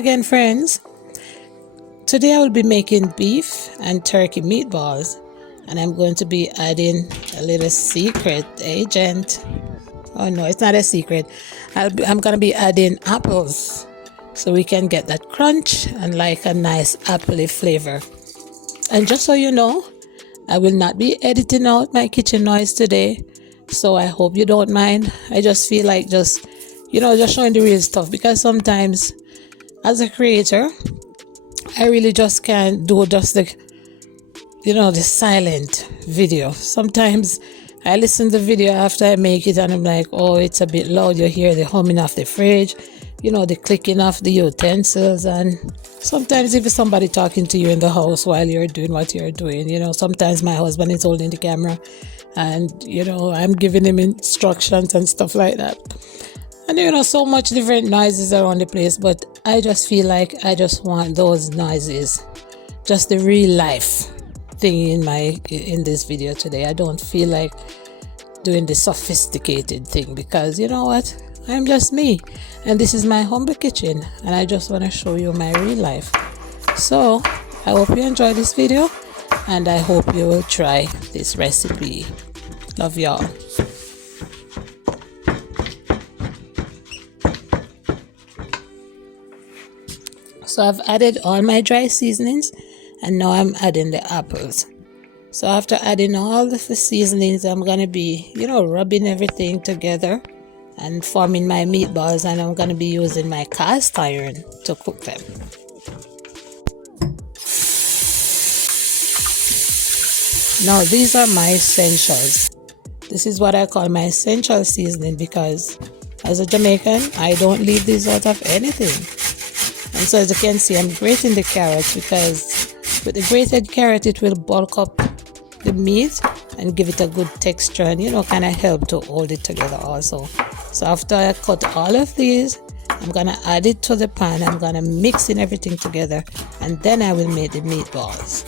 again, friends. Today I will be making beef and turkey meatballs, and I'm going to be adding a little secret agent. Oh no, it's not a secret. I'm going to be adding apples so we can get that crunch and like a nice appley flavor. And just so you know, I will not be editing out my kitchen noise today, so I hope you don't mind. I just feel like just showing the real stuff, because sometimes as a creator I really just can't do just the silent video. Sometimes I listen to the video after I make it and I'm like, oh, it's a bit loud. You hear the humming of the fridge, the clicking of the utensils, and sometimes even somebody talking to you in the house while you're doing what you're doing. Sometimes my husband is holding the camera and I'm giving him instructions and stuff like that. And so much different noises around the place, but I just feel like I just want those noises, just the real life thing in this video today. I don't feel like doing the sophisticated thing, because you know what, I'm just me, and this is my humble kitchen, and I just want to show you my real life. So I hope you enjoy this video, and I hope you will try this recipe. Love y'all. So I've added all my dry seasonings, and now I'm adding the apples. So after adding all the seasonings, I'm going to be, rubbing everything together and forming my meatballs, and I'm going to be using my cast iron to cook them. Now these are my essentials. This is what I call my essential seasoning, because as a Jamaican, I don't leave these out of anything. And so as you can see, I'm grating the carrots, because with the grated carrot it will bulk up the meat and give it a good texture, and kind of help to hold it together also. So after I cut all of these, I'm gonna add it to the pan. I'm gonna mix in everything together, and then I will make the meatballs.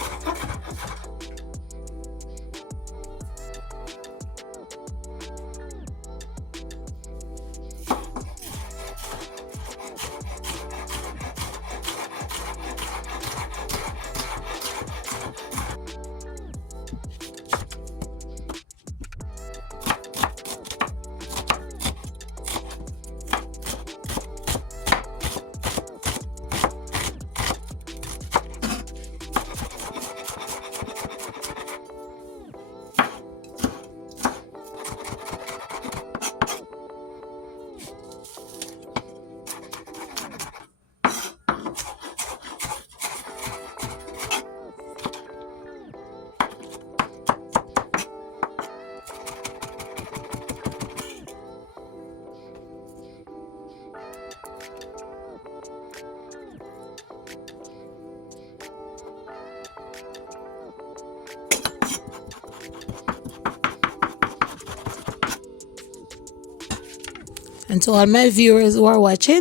And to all my viewers who are watching,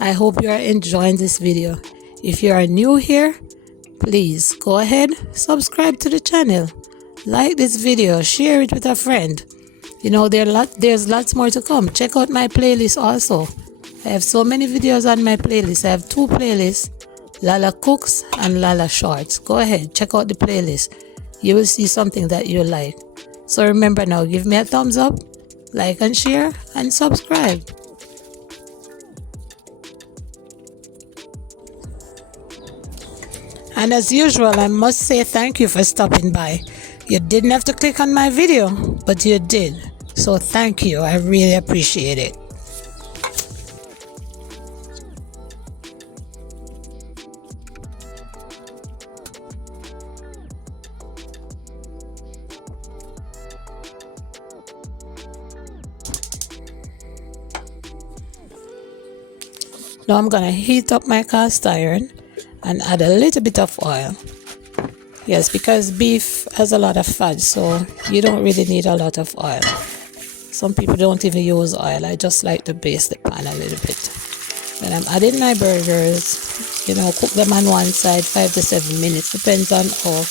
I hope you are enjoying this video. If you are new here, please go ahead, subscribe to the channel, like this video, share it with a friend. There's lots more to come. Check out my playlist also. I have so many videos on my playlist. I have 2 playlists, Lala Cooks and Lala Shorts. Go ahead, check out the playlist. You will see something that you like. So remember now, give me a thumbs up, like and share, and subscribe. And as usual, I must say thank you for stopping by. You didn't have to click on my video, but you did. So thank you. I really appreciate it. Now I'm going to heat up my cast iron and add a little bit of oil. Yes, because beef has a lot of fat, so you don't really need a lot of oil. Some people don't even use oil. I just like to baste the pan a little bit. Then I'm adding my burgers. Cook them on one side 5 to 7 minutes. Depends on how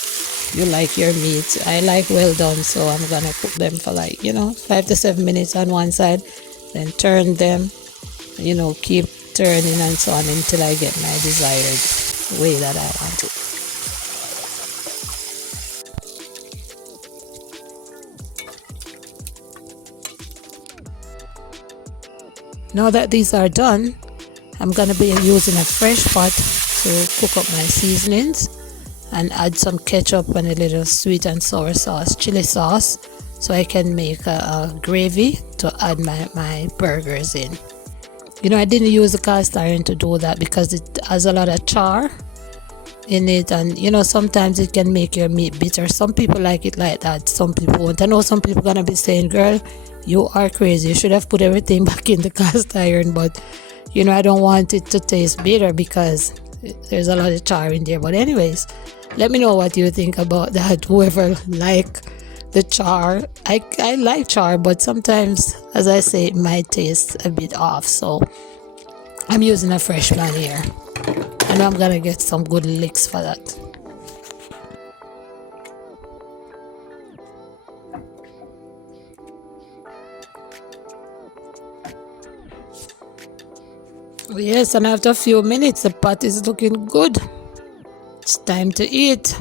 you like your meat. I like well done, so I'm going to cook them for 5 to 7 minutes on one side. Then turn them, keep turning and so on until I get my desired way that I want it. Now that these are done, I'm going to be using a fresh pot to cook up my seasonings and add some ketchup and a little sweet and sour sauce, chili sauce, so I can make a gravy to add my burgers in. I didn't use the cast iron to do that because it has a lot of char in it, and sometimes it can make your meat bitter. Some people like it like that, some people won't. I know some people gonna be saying, girl, you are crazy, you should have put everything back in the cast iron, but I don't want it to taste bitter because there's a lot of char in there. But anyways, let me know what you think about that, whoever like the char. I like char, but sometimes, as I say, it might taste a bit off, so I'm using a fresh pan here. I know I'm gonna get some good licks for that. Yes, and after a few minutes the pot is looking good. It's time to eat.